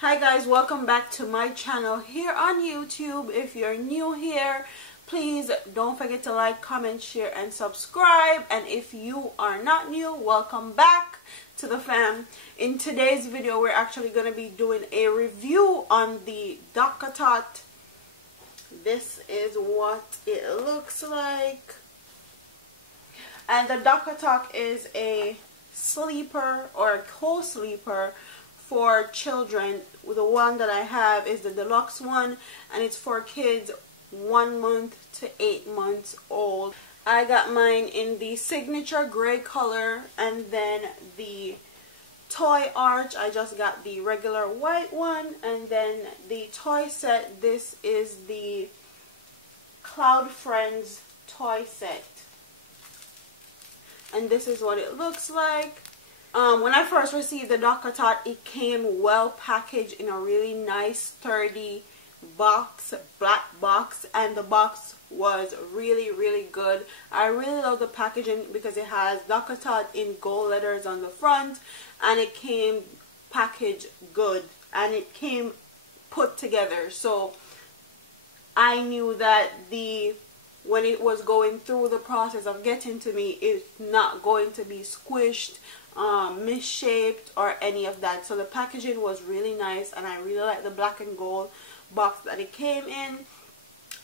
Hi guys, welcome back to my channel here on YouTube. If you're new here, please don't forget to like, comment, share, and subscribe. And if you are not new, welcome back to the fam. In today's video, we're actually going to be doing a review on the Dockatot. This is what it looks like. And the Dockatot is a sleeper or a co-sleeper for children. The one that I have is the deluxe one, and it's for kids 1 month to 8 months old. I got mine in the signature gray color, and then the toy arch, I just got the regular white one. And then the toy set, this is the Cloud Friends toy set, and this is what it looks like. When I first received the Dockatot, it came well packaged in a really nice sturdy box, black box, and the box was really good. I really love the packaging because it has Dockatot in gold letters on the front, and it came packaged good, and it came put together. So I knew that when it was going through the process of getting to me, it's not going to be squished, misshaped, or any of that. So the packaging was really nice, and I really like the black and gold box that it came in.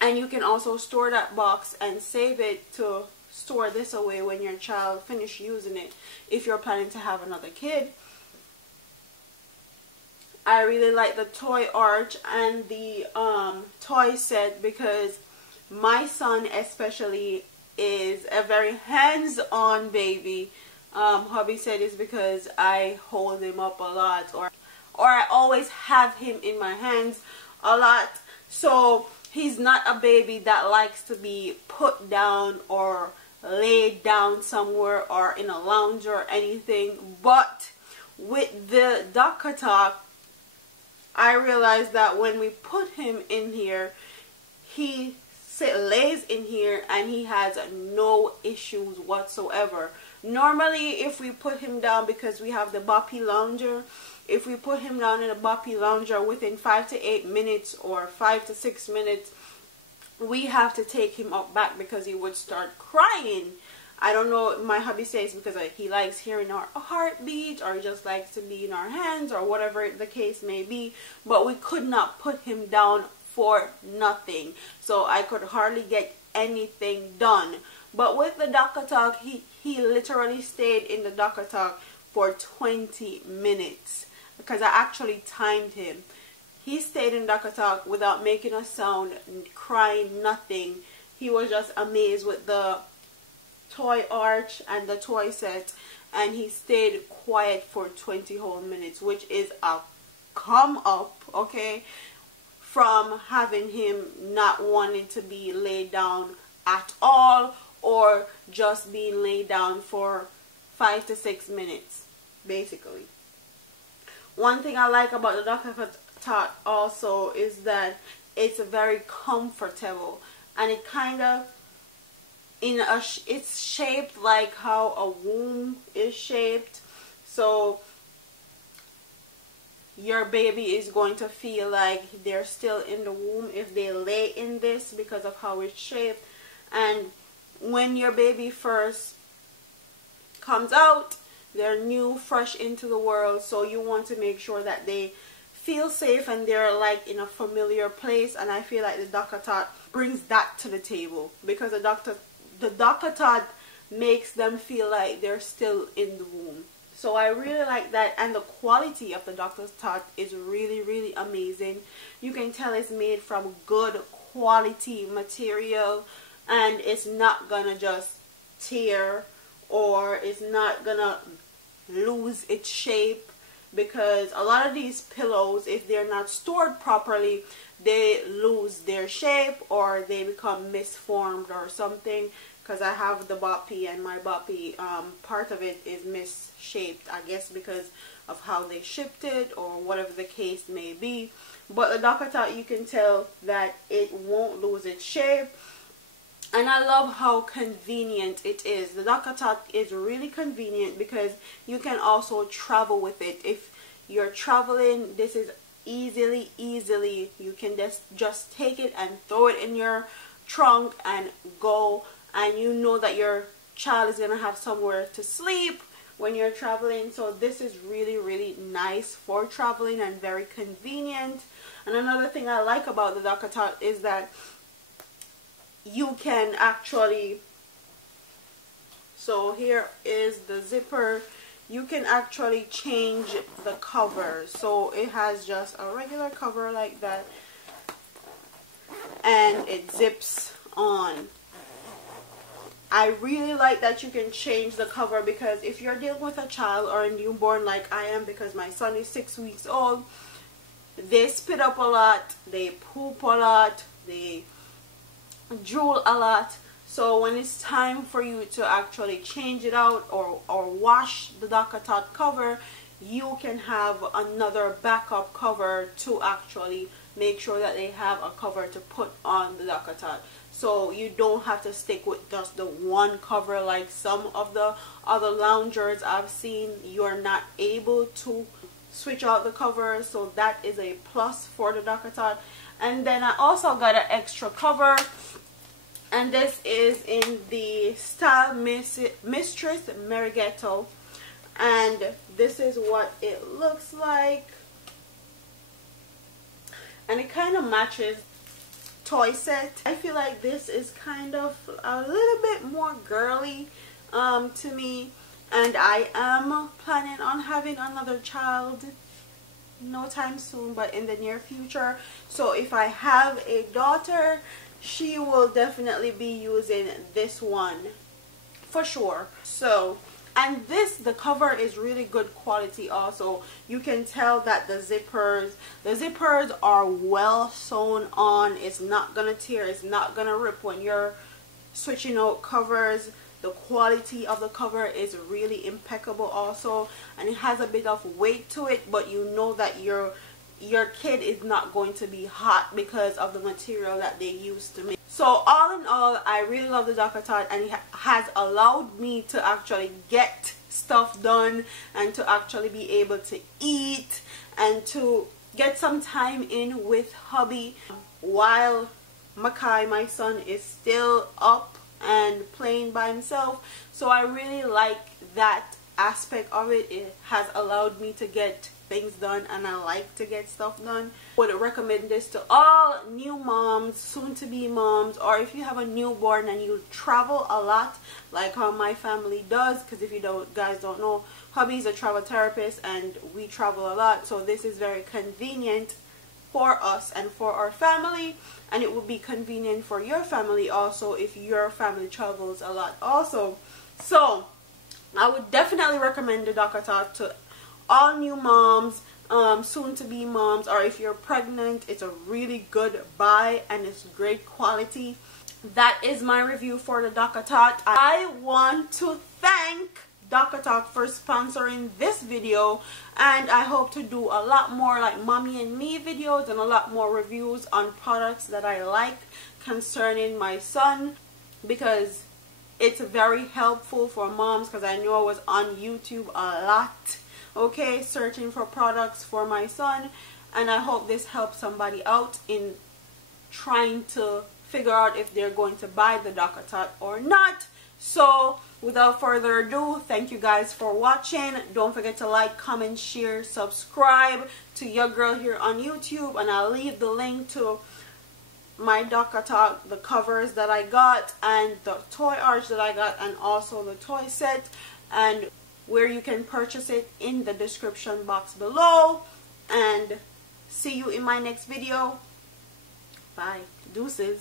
And you can also store that box and save it to store this away when your child finish using it, if you're planning to have another kid. I really like the toy arch and the toy set because my son especially is a very hands-on baby. Hubby said it's because I hold him up a lot, or I always have him in my hands a lot. So he's not a baby that likes to be put down or laid down somewhere or in a lounge or anything. But with the Dockatot, I realized that when we put him in here, he lays in here and he has no issues whatsoever. Normally, if we put him down, because we have the boppy lounger, if we put him down in a boppy lounger, within 5 to 8 minutes or 5 to 6 minutes, we have to take him up back because he would start crying. I don't know, my hubby says because he likes hearing our heartbeat, or just likes to be in our hands, or whatever the case may be. But we could not put him down for nothing, so I could hardly get anything done. But with the Dockatot, he literally stayed in the Dockatot for 20 minutes because I actually timed him. He stayed in Dockatot without making a sound, crying, nothing. He was just amazed with the toy arch and the toy set, and he stayed quiet for 20 whole minutes, which is a come up, okay, from having him not wanting to be laid down at all, or just being laid down for 5 to 6 minutes, basically. One thing I like about the Dockatot also is that it's very comfortable, and it kind of, it's shaped like how a womb is shaped. So your baby is going to feel like they're still in the womb if they lay in this, because of how it's shaped. And when your baby first comes out, they're new, fresh into the world, so you want to make sure that they feel safe and they're like in a familiar place. And I feel like the Dockatot brings that to the table, because the Dockatot makes them feel like they're still in the womb. So I really like that, and the quality of the Dockatot is really amazing. You can tell it's made from good quality material, and it's not gonna just tear, or it's not gonna lose its shape, because a lot of these pillows, if they're not stored properly, they lose their shape or they become misformed or something. Because I have the boppy, and my boppy, part of it is misshaped, I guess because of how they shipped it or whatever the case may be. But the Dockatot, you can tell that it won't lose its shape. And I love how convenient it is. The Dockatot is really convenient because you can also travel with it. If you're traveling, this is easily you can just take it and throw it in your trunk and go, and you know that your child is gonna have somewhere to sleep when you're traveling. So this is really nice for traveling and very convenient. And another thing I like about the Dockatot is that you can actually, so here is the zipper, you can actually change the cover. So it has just a regular cover like that, and it zips on. I really like that you can change the cover, because if you're dealing with a child or a newborn like I am, because my son is 6 weeks old, they spit up a lot, they poop a lot, they drool a lot. So when it's time for you to actually change it out or wash the Dockatot cover, you can have another backup cover to actually make sure that they have a cover to put on the Dockatot. So you don't have to stick with just the one cover like some of the other loungers I've seen. You're not able to switch out the cover, so that is a plus for the Dockatot. And then I also got an extra cover, and this is in the Style Mistress Mighetto, and this is what it looks like, and it kind of matches toy set. I feel like this is kind of a little bit more girly to me, and I am planning on having another child, no time soon, but in the near future. So if I have a daughter, she will definitely be using this one for sure. So, and the cover is really good quality also. You can tell that the zippers are well sewn on. It's not gonna tear, it's not gonna rip when you're switching out covers. The quality of the cover is really impeccable also, and it has a bit of weight to it, but you know that your kid is not going to be hot because of the material that they use to make. So all in all, I really love the Dockatot, and it has allowed me to actually get stuff done and to actually be able to eat and to get some time in with hubby while Makai, my son, is still up and playing by himself. So I really like that aspect of it. It has allowed me to get things done, and I like to get stuff done. Would recommend this to all new moms, soon to be moms, or if you have a newborn and you travel a lot like how my family does, because if you guys don't know, hubby's a travel therapist and we travel a lot. So this is very convenient for us and for our family, and it would be convenient for your family also if your family travels a lot also. So I would definitely recommend the Dockatot to all new moms, soon to be moms, or if you're pregnant. It's a really good buy and it's great quality. That is my review for the Dockatot. I want to thank Dockatot for sponsoring this video, and I hope to do a lot more like mommy and me videos and a lot more reviews on products that I like concerning my son, because it's very helpful for moms, because I know I was on YouTube a lot, okay, searching for products for my son, and I hope this helps somebody out in trying to figure out if they're going to buy the Dockatot or not. So without further ado, thank you guys for watching. Don't forget to like, comment, share, subscribe to your girl here on YouTube, and I'll leave the link to my Dockatot, the covers that I got, and the toy arch that I got, and also the toy set, and where you can purchase it in the description box below. And see you in my next video. Bye. Deuces.